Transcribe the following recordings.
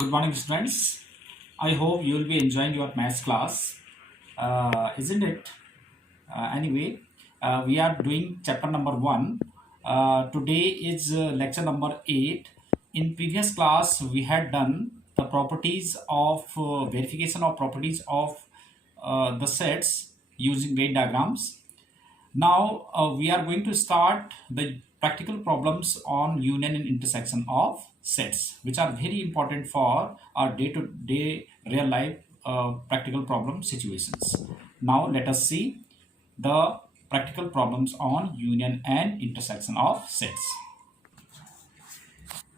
Good morning, students. I hope you will be enjoying your maths class, isn't it? Anyway, we are doing chapter number one. Today is lecture number 8. In previous class, we had done the properties of verification of properties of the sets using Venn diagrams. Now we are going to start the practical problems on union and intersection of sets, which are very important for our day-to-day real life practical problem situations. Now let us see the practical problems on union and intersection of sets.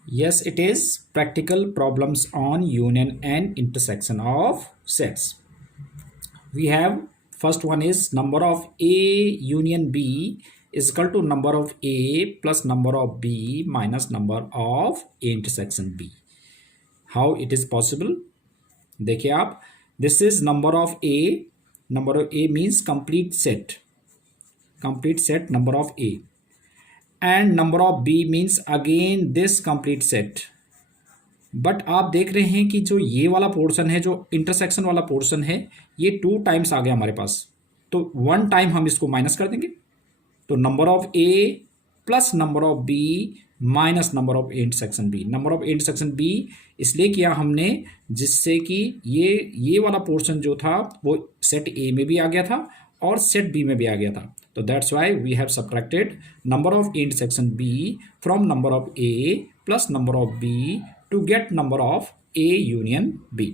Yes, it is practical problems on union and intersection of sets. We have first one is number of A union B is equal to number of A plus number of B minus number of A intersection B. How it is possible? देखिए आप, this is number of A means complete set number of A, and number of B means again this complete set. But आप देख रहे हैं कि जो ये वाला पोर्शन है, जो इंटरसेक्शन वाला पोर्शन है, ये 2 टाइम्स आ गया हमारे पास, तो 1 टाइम हम इसको माइनस कर देंगे, तो number of A plus number of B minus number of A intersection B. Number of A intersection B इसलिए किया हमने जिससे कि ये वाला पोर्शन जो था वो सेट ए में भी आ गया था और सेट बी में भी आ गया था, तो that's why we have subtracted number of A intersection B from number of A plus number of B to get number of A union B.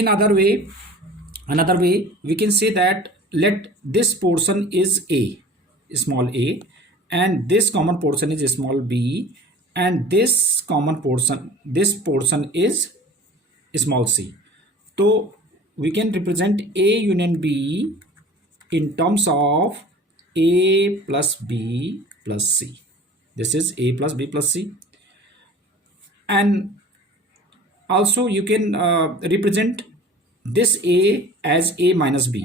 In another way, we can say that let this portion is A, small a, and this common portion is small b, and this portion is small c. So we can represent A union B in terms of A plus B plus C. This is A plus B plus C. And also you can represent this A as A minus B.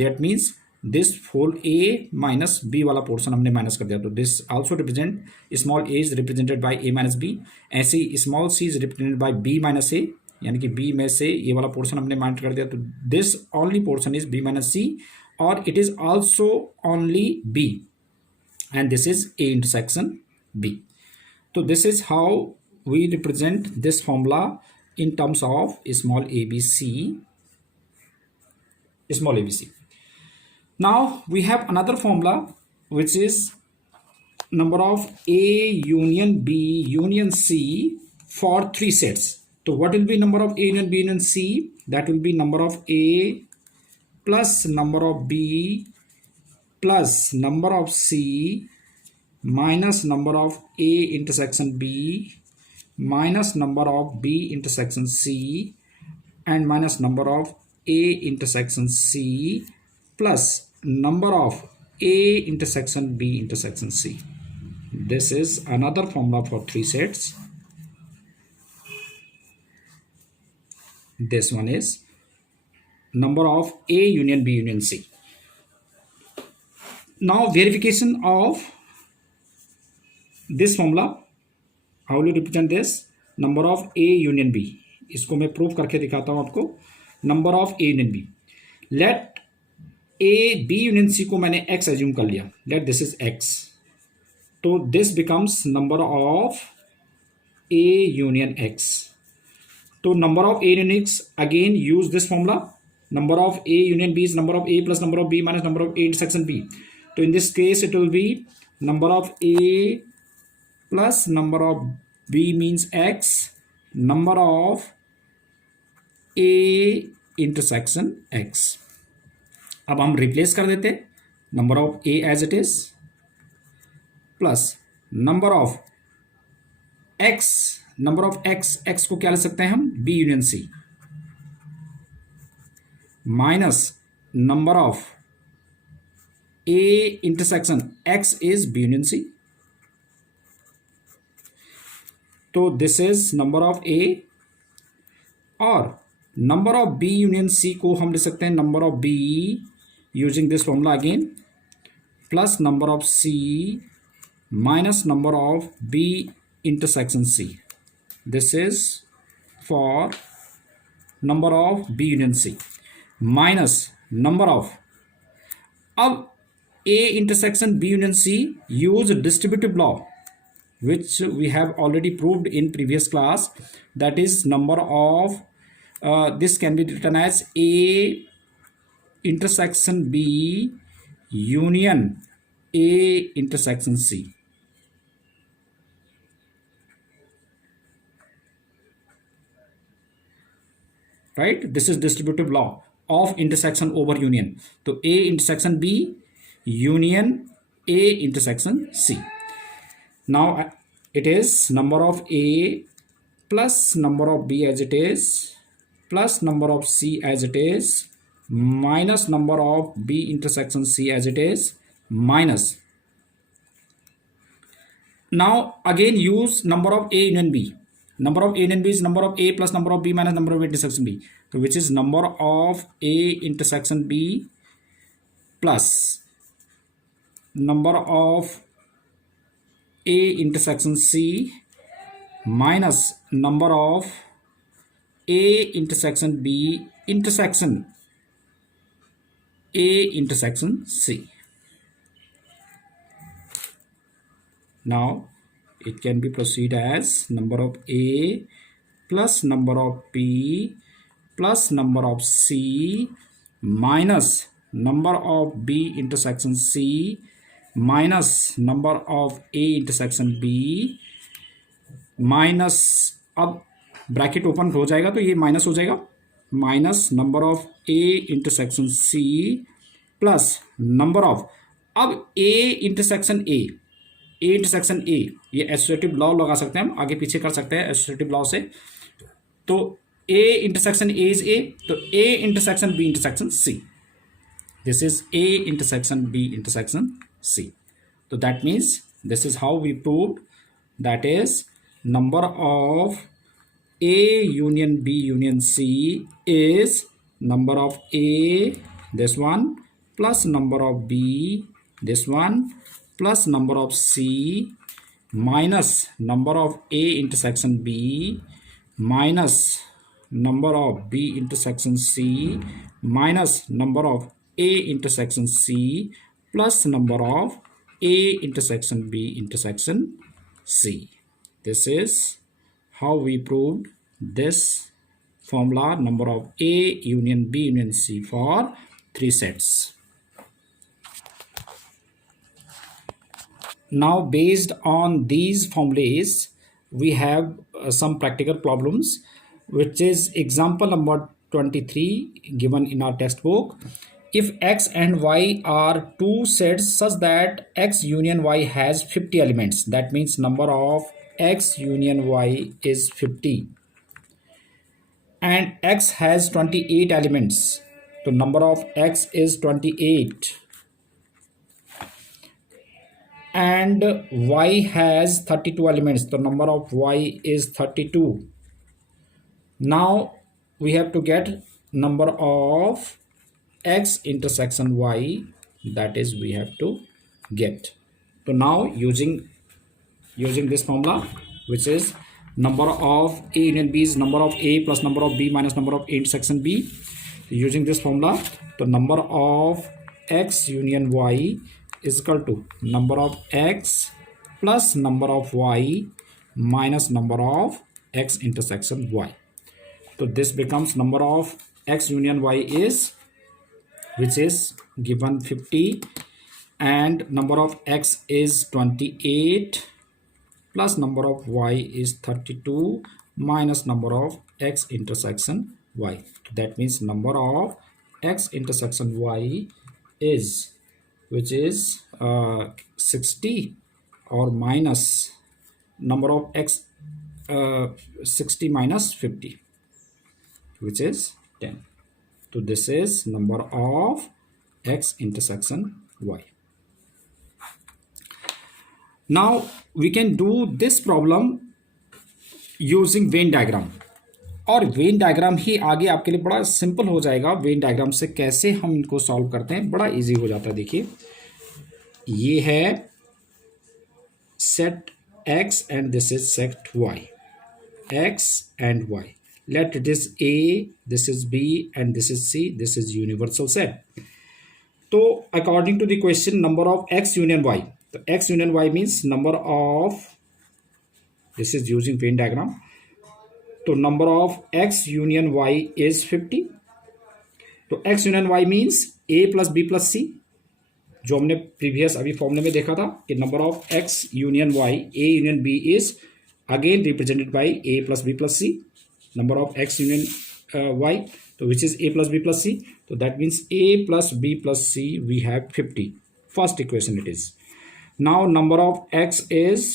That means this whole A minus B वाला portion हमने minus कर दिया, तो this also represent small a is represented by A minus B. ऐसे small c is represented by B minus A, यानी कि B में से ये वाला portion हमने minus कर दिया, तो this only portion is B minus C, और it is also only B, and this is A intersection B. So this is how we represent this formula in terms of small abc. Now we have another formula which is number of A union B union C for 3 sets. So what will be number of A union B union C? That will be number of A plus number of B plus number of C minus number of A intersection B minus number of B intersection C and minus number of A intersection C plus number of A intersection B intersection C. This is another formula for 3 sets. This one is number of A union B union C. Now verification of this formula. How will you represent this? Number of A union B. इसको मैं prove करके दिखाता हूं आपको. Number of A union B. Let A B union C को मैंने X assume कर लिया. Let this is X. तो this becomes number of A union X. तो number of A union X again use this formula. Number of A union B is number of A plus number of B minus number of A intersection B. So in this case it will be number of A plus number of B means X, number of A intersection X. अब हम replace कर देते number of A as it is plus number of X को क्या ले सकते हैं हम? B union C minus number of A intersection X is B union C. तो this is number of A, और number of B union C को हम ले सकते हैं number of B using this formula again plus number of C minus number of B intersection C. This is for number of B union C minus number of, अब A intersection B union C use distributive law which we have already proved in previous class, that is number of this can be written as A intersection B union A intersection C, right? This is distributive law of intersection over union. तो A intersection B union A intersection C. Now it is number of A plus number of B as it is plus number of C as it is minus number of B intersection C as it is minus. Now again use number of A union B. Number of A union B is number of A plus number of B minus number of A intersection B. So which is number of A intersection B plus number of A intersection C minus number of A intersection B intersection A intersection C. Now it can be proceed as number of A plus number of B plus number of C minus number of B intersection C minus number of A intersection B minus, अब bracket open हो जाएगा तो ये minus हो जाएगा, minus number of A intersection C plus number of, अब A intersection A intersection A, ये associative law लगा सकते हैं हम, आगे पीछे कर सकते हैं एसोसिएटिव लॉ से. तो A intersection A is A, तो A intersection B intersection C, this is A intersection B intersection C. तो that means this is how we proved, that is number of A union B union C is number of A, this one, plus number of B, this one, plus number of C minus number of A intersection B minus number of B intersection C minus number of A intersection C plus number of A intersection B intersection C. This is how we proved this formula, number of A union B union C for 3 sets. Now based on these formulas we have some practical problems, which is example number 23 given in our textbook. If X and Y are two sets such that X union Y has 50 elements, that means number of X union Y is 50 and X has 28 elements, so number of X is 28 and Y has 32 elements, the number of Y is 32. Now we have to get number of X intersection Y, that is we have to get. So now using this formula, which is number of A union B is number of A plus number of B minus number of A intersection B. Using this formula, the number of X union Y is equal to number of X plus number of Y minus number of X intersection Y. So this becomes number of X union Y is, which is given 50 and number of X is 28 plus number of Y is 32 minus number of X intersection Y. That means number of X intersection Y is, which is 60 or minus number of X 60 minus 50, which is 10. So this is number of X intersection Y. Now we can do this problem using Venn diagram, और Venn diagram ही आगे आपके लिए बड़ा simple हो जाएगा. Venn diagram से कैसे हम इनको सॉल्व करते हैं बड़ा इजी हो जाता है. देखिए ये है set X and this is set Y, X and Y. let it is A, this is B, and this is C. This is universal set. So according to the question, number of X union Y. So X union Y means number of, this is using Venn diagram. So number of X union Y is 50. तो X union Y means A plus B plus C, जो हमने previous अभी फॉर्मूले में देखा था कि number of X union Y, A union B is again represented by A plus B plus C. Number of X union Y, तो which is A plus B plus C. तो that means A plus B plus C we have 50. First equation it is. Now number of X is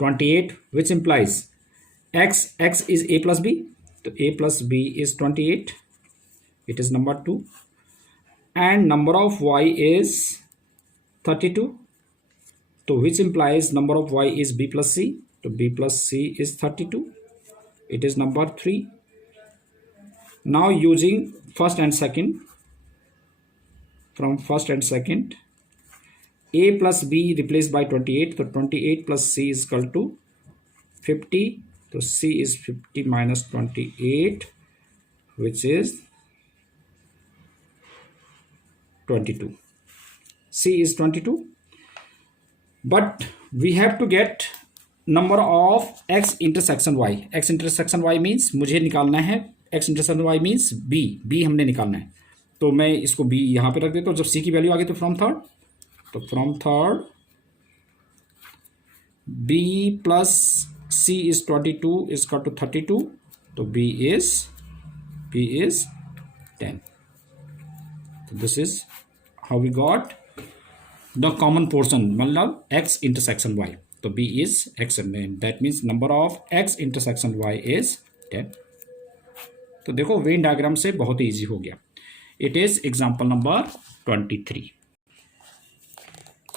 28, which implies X is A plus B. So A plus B is 28. It is number 2. And number of Y is 32. So which implies number of Y is B plus C. So B plus C is 32. It is number 3. Now using first and second, from first and second, A plus B replaced by 28. So 28 plus C is equal to 50. So C is 50 minus 28, which is 22. C is 22. But we have to get number of X intersection Y. X intersection Y means मुझे निकालना है, X intersection Y means B हमने निकालना है. तो मैं इसको B यहाँ पे रख देता हूँ. जब C की वैल्यू आ गई तो फ्रॉम थर्ड, तो from third B plus C is 22 is equal to 32. तो B is 10. So this is how we got the common portion, मतलब X intersection Y. तो B is X, and that means number of X intersection Y is 10. तो देखो Venn diagram से बहुत ही easy हो गया. It is example number 23.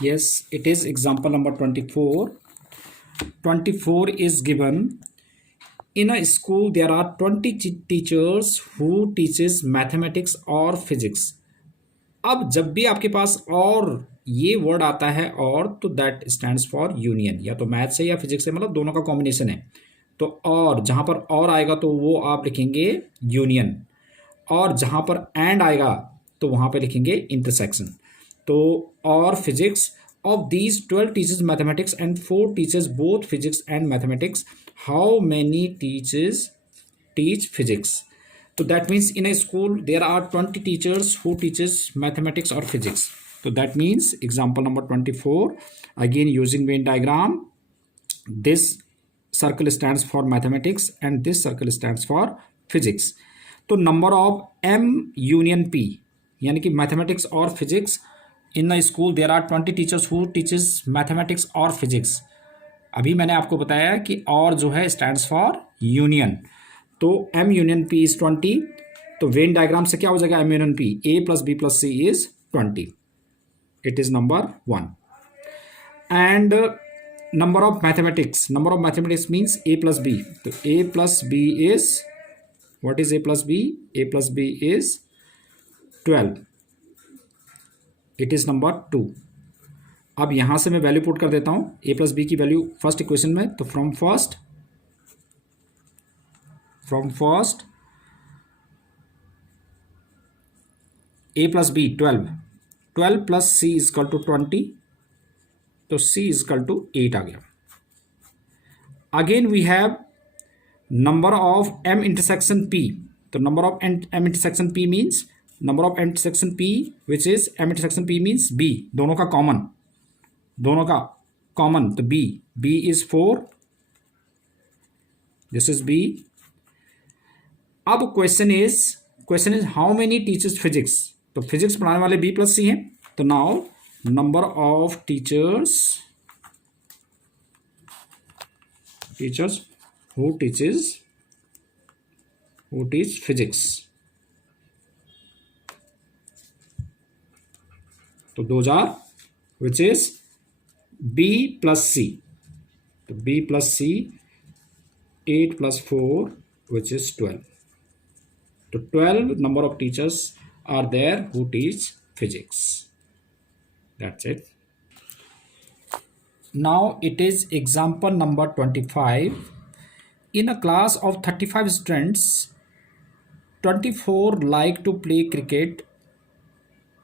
yes, it is example number 24. 24 is given. In a school there are 20 teachers who teaches mathematics or physics. अब जब भी आपके पास और ये वर्ड आता है और, तो दैट स्टैंड्स फॉर यूनियन. या तो मैथ से या फिजिक्स से, मतलब दोनों का कॉम्बिनेशन है. तो और जहाँ पर और आएगा तो वो आप लिखेंगे यूनियन, और जहाँ पर एंड आएगा तो वहाँ पे लिखेंगे इंटरसेक्शन. तो और physics of these 12 teaches mathematics and 4 teaches both physics and mathematics. How many teach physics? So that means in a school there are 20 teachers who teaches mathematics or physics. So that means example number 24, again using Venn diagram, this circle stands for mathematics and this circle stands for physics. तो number of M union P, यानी कि mathematics और physics. In a school there are 20 teachers who teaches mathematics or physics. अभी मैंने आपको बताया कि और जो है stands for union. तो M union P is 20. तो वेन डायग्राम से क्या हो जाएगा? M union P, A plus B plus C is 20. It is number 1. And number of mathematics means A plus B. तो A plus B is, what is A plus B? A plus B is 12. It is number 2. अब यहां से मैं value put कर देता हूं A plus B की value first equation में. तो from first A plus B 12 plus C is equal to 20. तो सी इज इक्वल टू 8 आ गया. Again we have number of M intersection P. तो number of M intersection P means number of intersection P, which is M intersection P means B, दोनों का common. तो B is 4. This is B. अब question is how many teachers physics. तो physics पढ़ाने वाले B plus C हैं. तो now number of teachers who teach physics. तो those are, which is B plus C. तो B plus C 8 plus 4, which is 12. तो 12 number of teachers are there who teach physics. That's it. Now it is example number 25. In a class of 35 students, 24 like to play cricket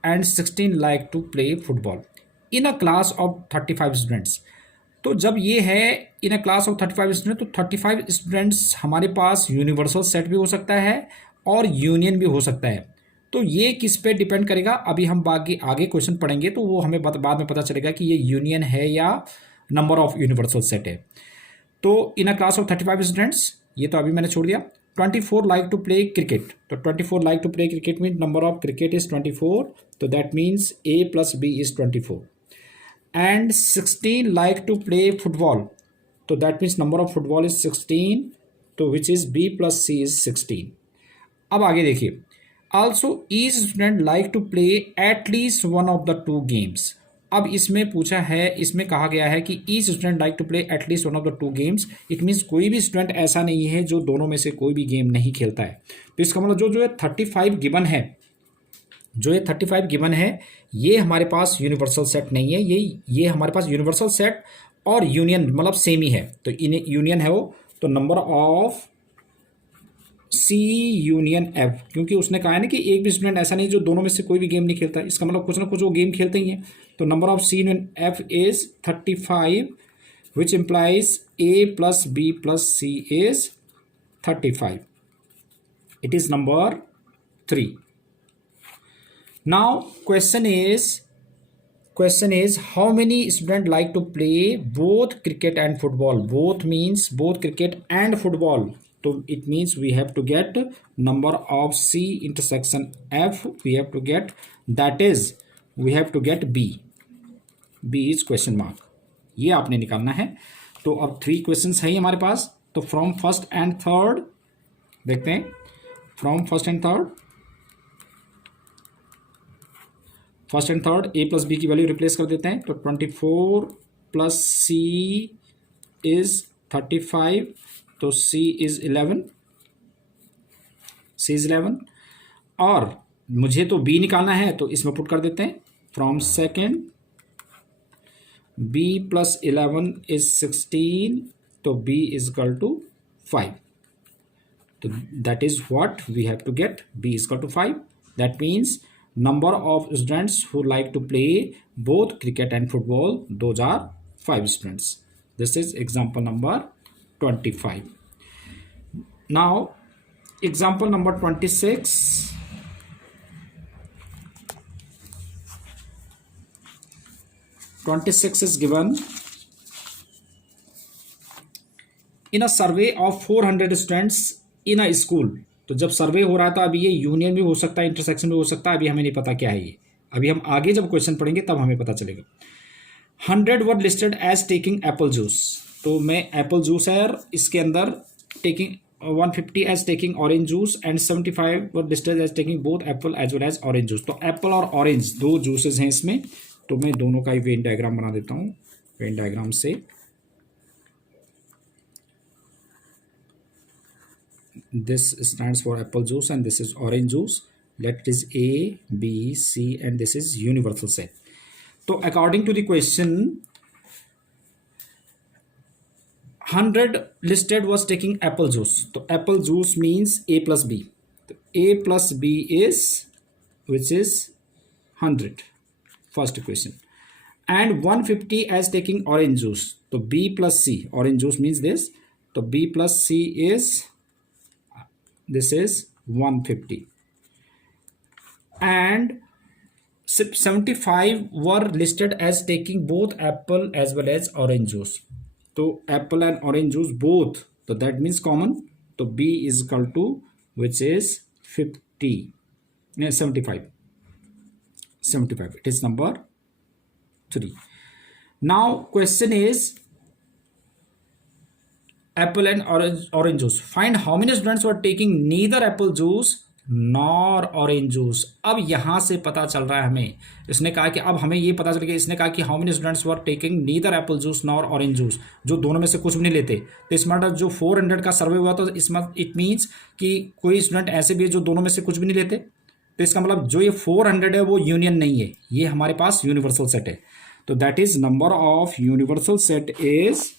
and 16 like to play football. In a class of 35 students, तो जब ये है इन अ class of 35 student, तो 35 students हमारे पास universal set भी हो सकता है और यूनियन भी हो सकता है। तो ये किस पे डिपेंड करेगा, अभी हम बाकी आगे क्वेश्चन पढ़ेंगे तो वो हमें बाद में पता चलेगा कि ये यूनियन है या नंबर ऑफ यूनिवर्सल सेट है। तो इन अ क्लास ऑफ 35 स्टूडेंट्स, ये तो अभी मैंने छोड़ दिया। 24 लाइक टू प्ले क्रिकेट, तो 24 like to play cricket mean number of cricket is 24, तो that means A + B is 24. And 16 like to play football, so that means number of football is 16, तो which is B + C is 16. अब आगे देखिए, also each student like to play at least one of the two games. अब इसमें पूछा है, इसमें कहा गया है कि each student like to play at least one of the two games. It means कोई भी स्टूडेंट ऐसा नहीं है जो दोनों में से कोई भी गेम नहीं खेलता है। तो इसका मतलब जो है 35 गिवन है, जो ये 35 गिवन है, ये हमारे पास यूनिवर्सल सेट नहीं है। ये हमारे पास यूनिवर्सल सेट और यूनियन मतलब सेम ही है, तो इन यूनियन है वो, तो number of C union F, क्योंकि उसने कहा है ना कि एक भी स्टूडेंट ऐसा नहीं जो दोनों में से कोई भी गेम नहीं खेलता, इसका मतलब कुछ ना कुछ वो गेम खेलते ही हैं। तो number of C union F is 35, which implies A + B + C is 35. It is number 3. Now question is how many students like to play both cricket and football? Both means both cricket and football. So it means we have to get number of C intersection F. We have to get, that is we have to get B. B is question mark. ये आपने निकालना है। तो अब 3 questions है हमारे पास। तो from first and third देखते हैं, from first and third A + B की वैल्यू रिप्लेस कर देते हैं। तो 24 + C इज 35, तो C इज 11, और मुझे तो B निकालना है तो इसमें पुट कर देते हैं। फ्रॉम सेकेंड B + 11 इज 16, तो B इज इक्वल टू 5. तो that is what we have to get, B is equal to 5. That means number of students who like to play both cricket and football, those are 5 students. This is example number 25. Now example number 26. 26 is given. In a survey of 400 students in a school, तो जब सर्वे हो रहा था, अभी ये union भी हो सकता है, इंटरसेक्शन भी हो सकता है, अभी हमें नहीं पता क्या है ये, अभी हम आगे जब क्वेश्चन पढ़ेंगे तब हमें पता चलेगा। 100 were listed as taking apple juice, तो मैं एप्पल जूस है, इसके अंदर taking 150 as taking orange juice and 75 were listed as taking both apple as well as orange juice. तो एप्पल और ऑरेंज 2 जूसेस हैं इसमें, तो मैं दोनों का ही वेन डायग्राम बना देता हूँ। वेन डायग्राम से this stands for apple juice and this is orange juice. Let it is A, B, C and this is universal set. So according to the question, 100 listed was taking apple juice. So apple juice means A + B. So A + B is, which is 100. First question. And 150 as taking orange juice. So B + C, orange juice means this. So B + C is, this is 150, and 75 were listed as taking both apple as well as orange juice. So apple and orange juice both, so that means common, so B is equal to, which is 50, 75, it is number 3. Now question is apple and orange juice. Find how many students were taking neither apple juice nor orange juice. अब यहाँ से पता चल रहा है हमें, इसने कहा कि अब हमें ये पता चल गया, इसने कहा कि how many students were taking neither apple juice nor orange juice, जो दोनों में से कुछ भी नहीं लेते। तो इसमें जो 400 का सर्वे हुआ तो इसमें इट मीन्स कि कोई स्टूडेंट ऐसे भी है जो दोनों में से कुछ भी नहीं लेते। तो इसका मतलब जो ये 400 है वो यूनियन नहीं है, ये हमारे पास यूनिवर्सल सेट है। तो that is number of universal set is,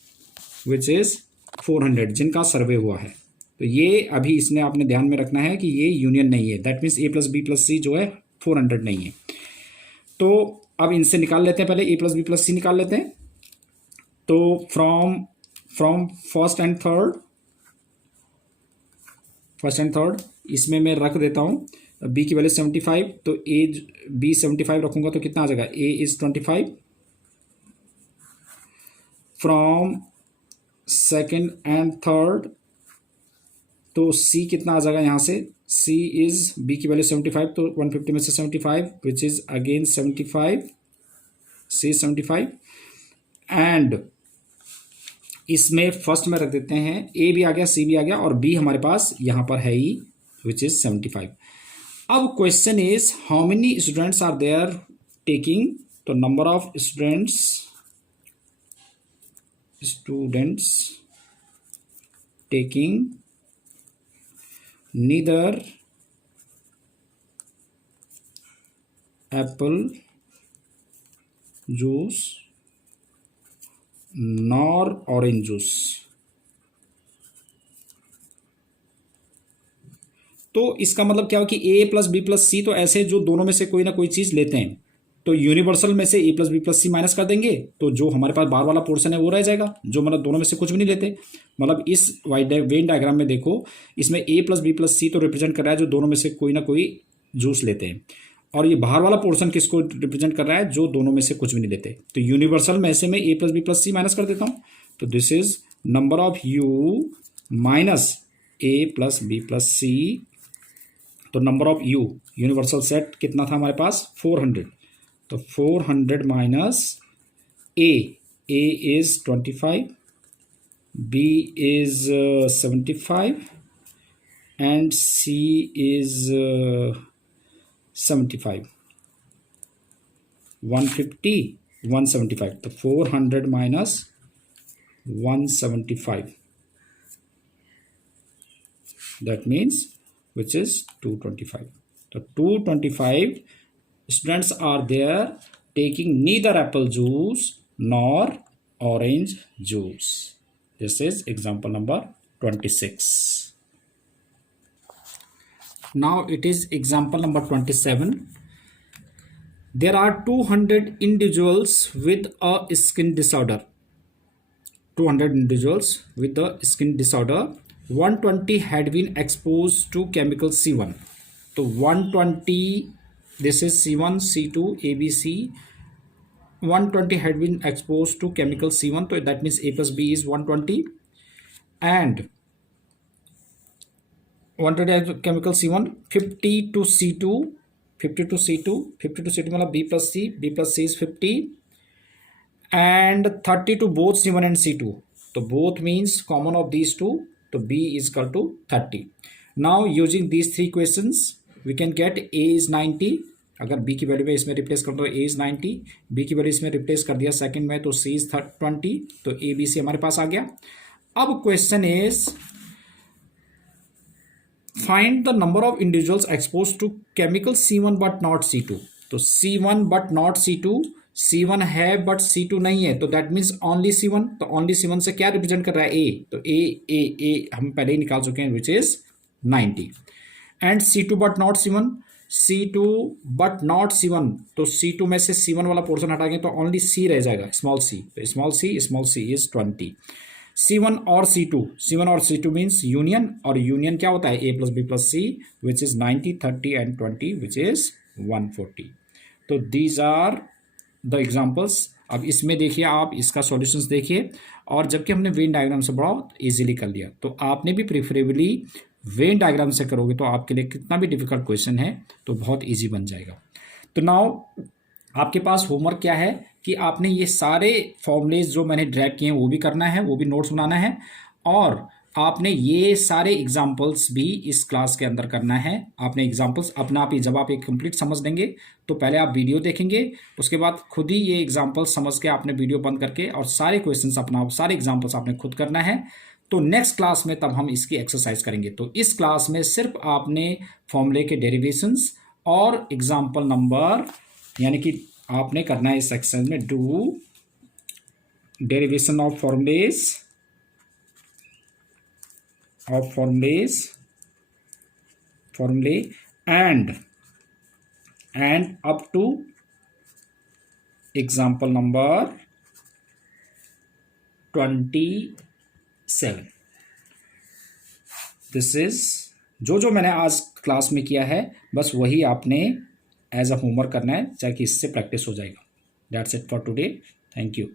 which is 400 जिनका सर्वे हुआ है। तो ये अभी इसने आपने ध्यान में रखना है कि ये यूनियन नहीं है, दैट मीन्स A+B+C जो है 400 नहीं है। तो अब इनसे निकाल लेते हैं, पहले A+B+C निकाल लेते हैं। तो फ्रॉम फर्स्ट एंड थर्ड इसमें मैं रख देता हूँ B की वैल्यू 75, तो B 75 रखूंगा तो कितना आ जाएगा, A is 25। From second and third तो C कितना आ जाएगा यहाँ से, C इज B की वैल्यू 75, तो 150 में से 75 which is again 75, C 75। And इसमें फर्स्ट में रख देते हैं, A भी आ गया, C भी आ गया, और B हमारे पास यहाँ पर है ही विच इज 75। अब question is how many students are there taking, तो number of students taking neither apple juice nor orange juice। तो इसका मतलब क्या हो कि A+B+C तो ऐसे जो दोनों में से कोई ना कोई चीज लेते हैं, तो यूनिवर्सल में से A+B+C माइनस कर देंगे, तो जो हमारे पास बार वाला पोर्शन है वो रह जाएगा, जो मतलब दोनों में से कुछ भी नहीं लेते। मतलब इस वेन डायग्राम में देखो, इसमें A+B+C तो रिप्रेजेंट कर रहा है जो दोनों में से कोई ना कोई जूस लेते हैं, और ये बाहर वाला पोर्शन किसको रिप्रेजेंट कर रहा है, जो दोनों में से कुछ भी नहीं लेते। तो यूनिवर्सल में से मैं A+B+C माइनस कर देता हूँ, तो this is number of U minus A+B+C। तो number of U universal set कितना था हमारे पास, 400, तो 400 minus A is 25, B is 75 and C is 75, 150 175, तो 400 minus 175, that means which is 225। तो 225 students are there taking neither apple juice nor orange juice। This is example number 26। Now it is example number 27। There are 200 individuals with a skin disorder, 200 individuals with a skin disorder, 120 had been exposed to chemical C1। तो 120, this is C1 C2 ABC, 120 had been exposed to chemical C1, so that means A+B is 120, and 120 chemical C1, 50 to C2 मतलब B+C is 50, and 30 to both C1 and C2, तो both means common of these two, तो B is equal to 30। Now using these three questions we can get A is 90, अगर B की value में इसमें replace कर दो A is 90, B की value इसमें रिप्लेस कर दिया सेकंड में, तो C is 20, तो A B C हमारे पास आ गया। अब question is find the number of individuals expose to chemical C1 but not C2। तो C1 but not C2, C1 है बट C2 नहीं है, तो दैट मीन्स ओनली C1, तो ओनली C1 से क्या रिप्रेजेंट कर रहा है A, तो A हम पहले ही निकाल चुके हैं which is 90, and C2 but not C2 but not C1, तो C2 में से C1 वाला पोर्शन हटाएंगे तो ओनली C रह जाएगा, स्मॉल c, तो स्मॉल c इज 20। C1 और C2 मीन्स यूनियन, और यूनियन क्या होता है A+B+C which is 90, 30 and 20 which is 140। तो दीज आर द एग्जाम्पल्स। अब इसमें देखिए आप इसका सॉल्यूशंस देखिए, और जबकि हमने वेन डायग्राम से बहुत इजीली कर लिया, तो आपने भी प्रेफरेबली वेन डायग्राम से करोगे तो आपके लिए कितना भी डिफिकल्ट क्वेश्चन है तो बहुत इजी बन जाएगा। तो नाउ आपके पास होमवर्क क्या है कि आपने ये सारे फॉर्मूलेज जो मैंने ड्रैग किए हैं वो भी करना है, वो भी नोट्स बनाना है, और आपने ये सारे एग्जाम्पल्स भी इस क्लास के अंदर करना है। आपने एग्जाम्पल्स अपना आप ही, जब आप एक कंप्लीट समझ लेंगे तो पहले आप वीडियो देखेंगे, उसके बाद खुद ही ये एग्जाम्पल्स समझ के आपने वीडियो बंद करके और सारे क्वेश्चंस अपना, सारे एग्जाम्पल्स आपने खुद करना है। तो नेक्स्ट क्लास में तब हम इसकी एक्सरसाइज करेंगे। तो इस क्लास में सिर्फ आपने फॉर्मूले के डेरिवेशंस और एग्जाम्पल नंबर, यानी कि आपने करना है इस सेक्शन में do derivation of formulas of formulae and up to example number 27. This is जो मैंने आज क्लास में किया है बस वही आपने एज अ होमवर्क करना है, ताकि इससे प्रैक्टिस हो जाएगा. That's it for today. Thank you.